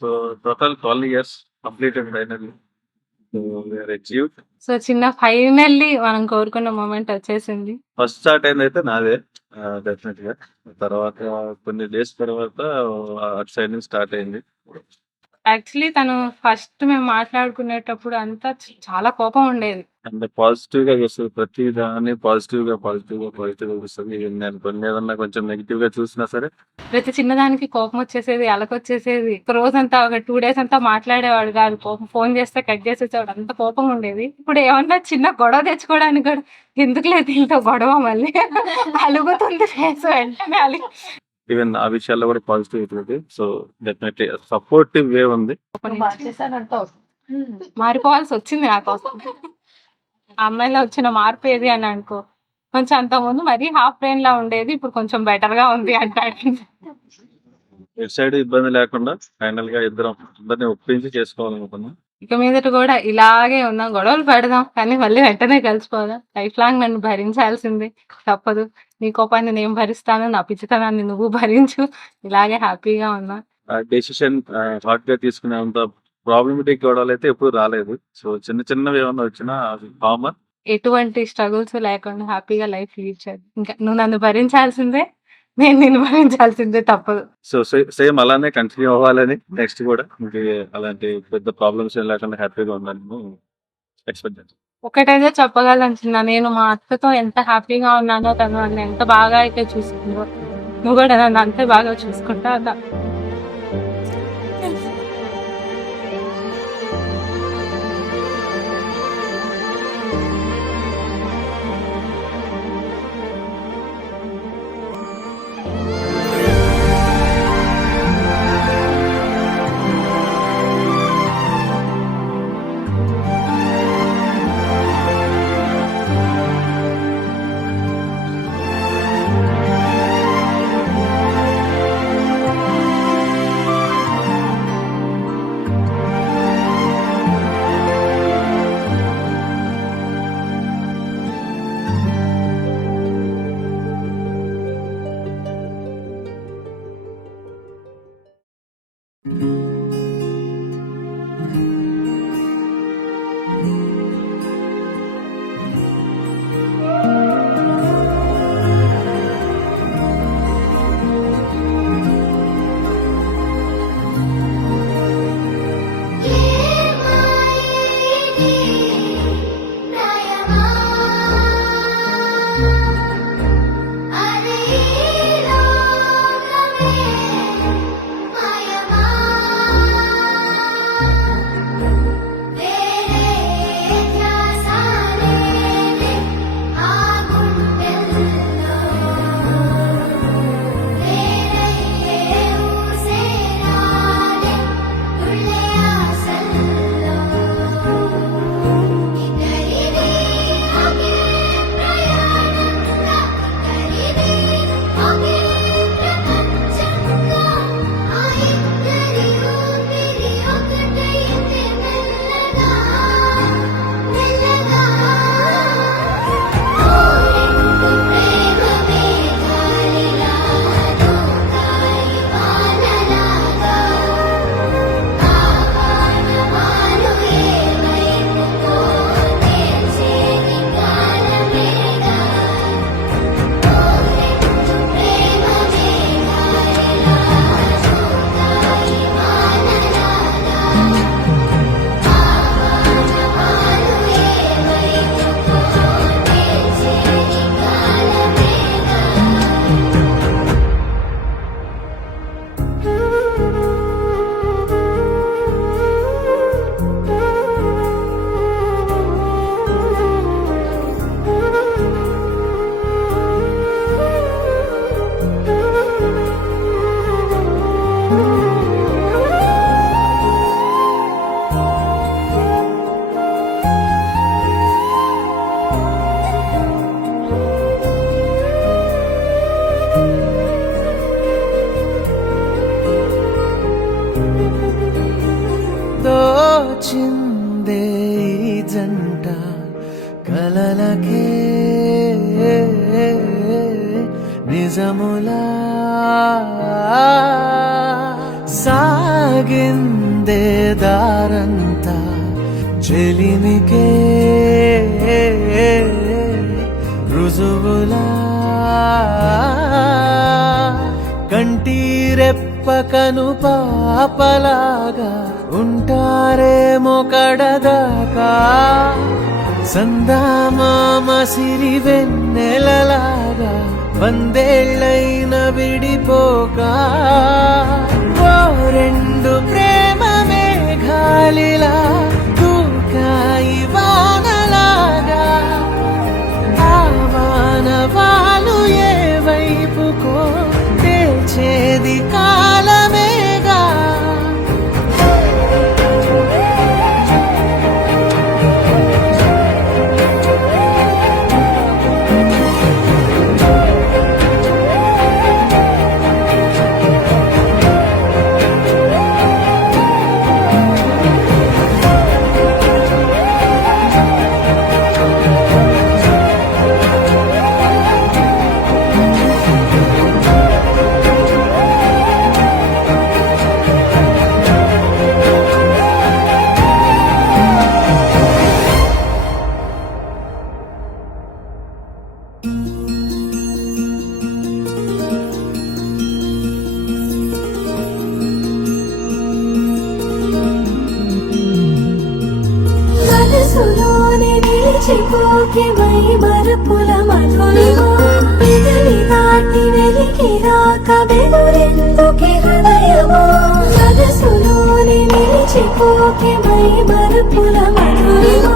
So total 12 years completed finally. So we are achieved. So చిన్న finally మనం కోరుకున్న moment వచ్చేసింది. ఫస్ట్ స్టార్ట్ అయింది అయితే నాదే డెఫినెట్ గా. తర్వాత కొన్ని డేస్ తర్వాత అటు సైడ్ నుంచి స్టార్ట్ అయింది. యాక్చువల్లీ తను ఫస్ట్ మేము మాట్లాడుకునేటప్పుడు అంతా చాలా కోపం ఉండేది. అండ్ పాజిటివ్ గా చూస్తుంది, ప్రతి దాన్ని పాజిటివ్ గా చూస్తుంది. నేను కొన్ని ఏదన్నా కొంచెం నెగిటివ్ గా చూసినా సరే ప్రతి చిన్నదానికి కోపం వచ్చేసేది, అలకొచ్చేసేది. ఒక రోజంతా ఒక 2 days అంతా మాట్లాడేవాడు కాదు. కోపం ఫోన్ చేస్తే కట్ చేసేసేవాడు. అంత కోపం ఉండేది. ఇప్పుడు ఏమన్నా చిన్న గొడవ తెచ్చుకోవడానికి కూడా ఎందుకులే దీంతో గొడవ మళ్ళీ అలుగుతుంది ఫేస్ వెంటనే ఈవెన్ ఆ విషయాల్లో కూడా పాజిటివ్ ఉంది. సో డెఫినెట్లీ సపోర్టివ్ వే ఉంది. మారిపోవాల్సి వచ్చింది నా కోసం. ఆ అమ్మాయిలో వచ్చిన మార్పు ఏది అని అనుకో, కొంచెం అంత ముందు మరీ హాఫ్ బ్రెయిన్ లా ఉండేది, ఇప్పుడు కొంచెం బెటర్ గా ఉంది అంటాడు. ఇటు సైడ్ ఇబ్బంది లేకుండా ఫైనల్ గా ఇద్దరం అందరినీ ఒప్పించి చేసుకోవాలనుకున్నాం. ఇక మీదట కూడా ఇలాగే ఉన్నాం, గొడవలు పెడదాం కానీ మళ్ళీ వెంటనే కలిసిపోదాం. లైఫ్ లాంగ్ నన్ను భరించాల్సిందే, తప్పదు. నీ కోపాన్ని నేను భరిస్తాను, నా పిచ్చితనాన్ని నువ్వు భరించు. ఇలాగే హ్యాపీగా ఉన్నా. డెసిషన్ హాట్ గా తీసుకునేంత ప్రాబ్లమేటిక్ గొడవలు అయితే ఎప్పుడు రాలేదు. సో చిన్న చిన్నవి ఏమన్నా వచ్చినా కామన్. ఎటువంటి స్ట్రగుల్స్ లేకుండా హ్యాపీగా లైఫ్ లీడ్ చేద్దాం. ఇంకా నువ్వు నన్ను భరించాల్సిందే, నేను నిన్ను భరించాల్సిందే, తప్పదు. సో సేమ్ అలానే కంటిన్యూ అవ్వాలని నెక్స్ట్ కూడా ఇంక అలాంటి పెద్ద ప్రాబ్లమ్స్ ఏం లేకుండా హ్యాపీగా ఉండాలని ఎక్స్పెక్ట్ చేస్తాను. ఒకటైతే చెప్పగలను చిన్న, నేను మా అత్తతో ఎంత హ్యాపీగా ఉన్నానో, తను నన్ను ఎంత బాగా అయితే చూసుకుందో, నువ్వు కూడా నన్ను అంతే బాగా చూసుకుంటా అన్నా. దోచిందే ఈ జంట కలలకే నిజములా సాగి సాగిందే దారంతా చెలిమికే రుజువులా కంటి రెప్పకను పాపలాగా ఉంటారేమో కడదాకా సందామామ సిరి వెన్నెలలాగా వందేళ్ళైన విడిపోక ఓ రెండు ప్రేమ మేఘాలిలా దూకాయి వానలాగా ఆ వానవాలు ఏ వైపుకో తెచేది కాలమేగా మనసులోనే నిలిచిపోకే మై మరపుల మధురిమా పెదవి దాటి వెలికి రాక బెదురెందుకే హృదయమా మనసులోనే నిలిచిపోకే మై మరపుల మధురిమా